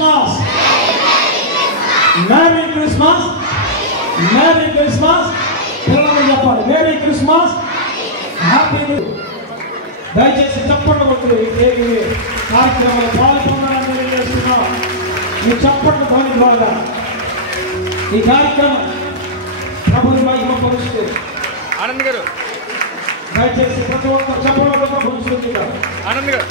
Christmas, merry Christmas, merry Christmas. పిల్లలు చెప్పాలి merry Christmas, happy. దయచేసి చప్పట్లు కొట్టు. ఈ కార్యక్రమంలో పాల్గొనాలని తెలియజేస్తున్నాం. ఈ చప్పట్లు ధ్వని ద్వారా ఈ కార్యక్రమం ప్రభుని మహిమ పరుస్తూ ఆనంద్ గారు దయచేసి ప్రతి ఒక్కరు చప్పట్లతో పురుషులు ఆనంద్ గారు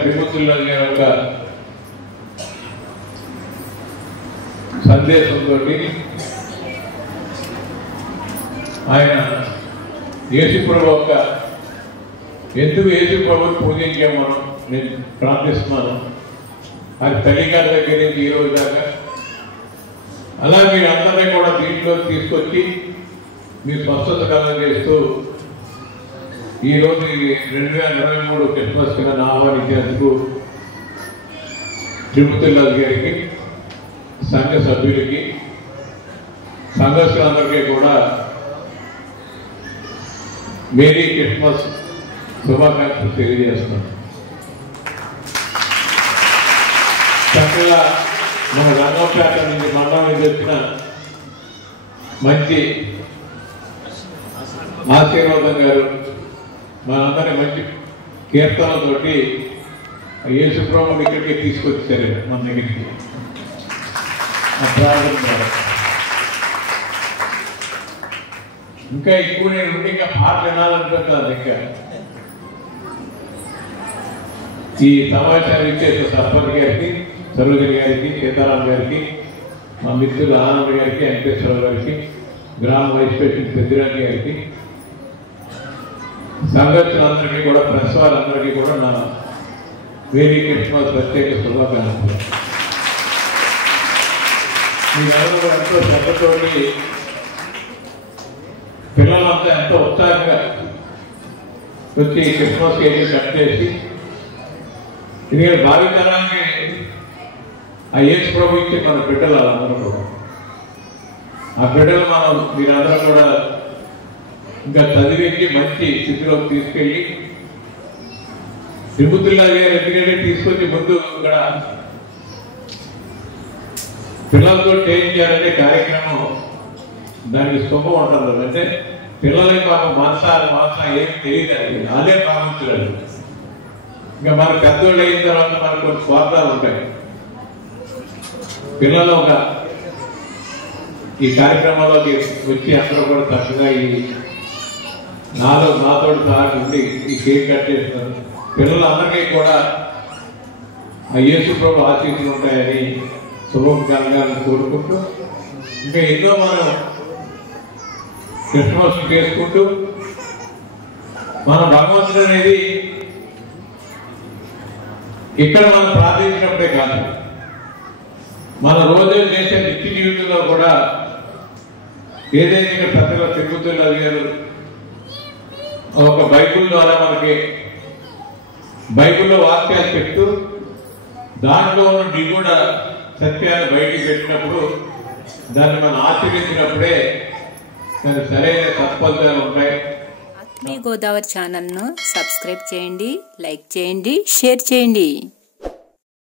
త్రిమూర్తుల్లోని ఒక సందేశంతో ఆయన యేసుప్రభు ఒక ఎందుకు యేసుప్రభు పూజించాం మనం నేను ప్రార్థిస్తున్నాను. అది తల్లిగారి దగ్గర నుంచి ఈ రోజు దాకా అలా మీరు అందరినీ కూడా దీంట్లో తీసుకొచ్చి మీ స్వస్థత కలగజేస్తూ ఈరోజు 2023 క్రిస్మస్ కింద ఆహ్వానించేందుకు తిరుపతిరాజు గారికి, సంఘ సభ్యులకి, సంఘస్థులందరికీ కూడా మేరీ క్రిస్మస్ శుభాకాంక్షలు తెలియజేస్తున్నాను. చక్కగా మన రంగంపేట నుంచి మండలం నుంచి వచ్చిన మంచి ఆశీర్వాదం గారు మనందరినీ మంచి కీర్తనలతోటి యేసుప్రభుని ఇక్కడికి తీసుకొచ్చారు మన దగ్గరికి. ఇంకా ఎక్కువ నేను ఇంకా పాట వినాలనుకుంటున్నాను. ఇంకా ఈ సమాచారం ఇచ్చేసి సర్పంచ్ గారికి, సరోజని గారికి, సీతారాం గారికి, మా మిత్రులు ఆనంద్ గారికి, వెంకటేశ్వర గారికి, గ్రామ వైస్ ప్రెసిడెంట్ పెద్దిరాజు గారికి, సంఘస్థులందరికీ కూడా, ప్రెస్ వారందరికీ కూడా నా మేరీ క్రిస్మస్ ప్రత్యేక శుభాకాంక్షలు. మీరందరూ కూడా ఎంతో శ్రద్ధతోటి పిల్లలంతా ఎంతో ఉత్సాహంగా వచ్చి క్రిస్మస్ కేజీ కట్ చేసి ఇది భావితరానికి ఆ యేసు ప్రభు ఇచ్చి మన బిడ్డలు అందరూ కూడా ఆ బిడ్డలు మీరందరూ కూడా ఇంకా చదివించి మంచి స్థితిలోకి తీసుకెళ్ళి తిరుపతిలో ఎందుకంటే తీసుకొచ్చి ముందు ఇక్కడ పిల్లలతో చేయించాలనే కార్యక్రమం దానికి శుభం ఉంటుంది. అంటే పిల్లలకి పాపం మాంసం ఏమి తెలియదు, అది నాలే భావించలేదు. ఇంకా మన పెద్దోళ్ళు అయిన తర్వాత మనకు కొన్ని స్వార్థాలు ఉంటాయి. పిల్లలు ఈ కార్యక్రమంలోకి వచ్చి అందరూ కూడా చక్కగా నాతో సహా ఉండి ఈ కేక్ కట్ చేస్తున్నారు. పిల్లలందరికీ కూడా ఆ యేసు ప్రభు ఆశీస్సులు ఉంటాయని శుభం కలగాలని కోరుకుంటూ ఇంకా ఎన్నో మనం క్రిస్మస్ చేసుకుంటూ మన భగవంతుడు అనేది ఇక్కడ మనం ప్రార్థించినప్పుడే కాదు, మన రోజు చేసే నిత్య జీవితంలో కూడా ఏదైతే ఇక్కడ పెద్దగా తిరుగుతున్నది గారు ఒక బైబుల్ ద్వారా మనకి బైబుల్లో వాక్యాలు చెప్తూ దాంట్లో ఉన్న నిగూఢ సత్యాన్ని బయటికి పెట్టినప్పుడు దాన్ని మనం ఆచరించినప్పుడే దాని సరైన సత్ఫలితాలు ఉంటాయి. ఆత్మీయ గోదావరి ఛానల్ను సబ్స్క్రైబ్ చేయండి, లైక్ చేయండి, షేర్ చేయండి.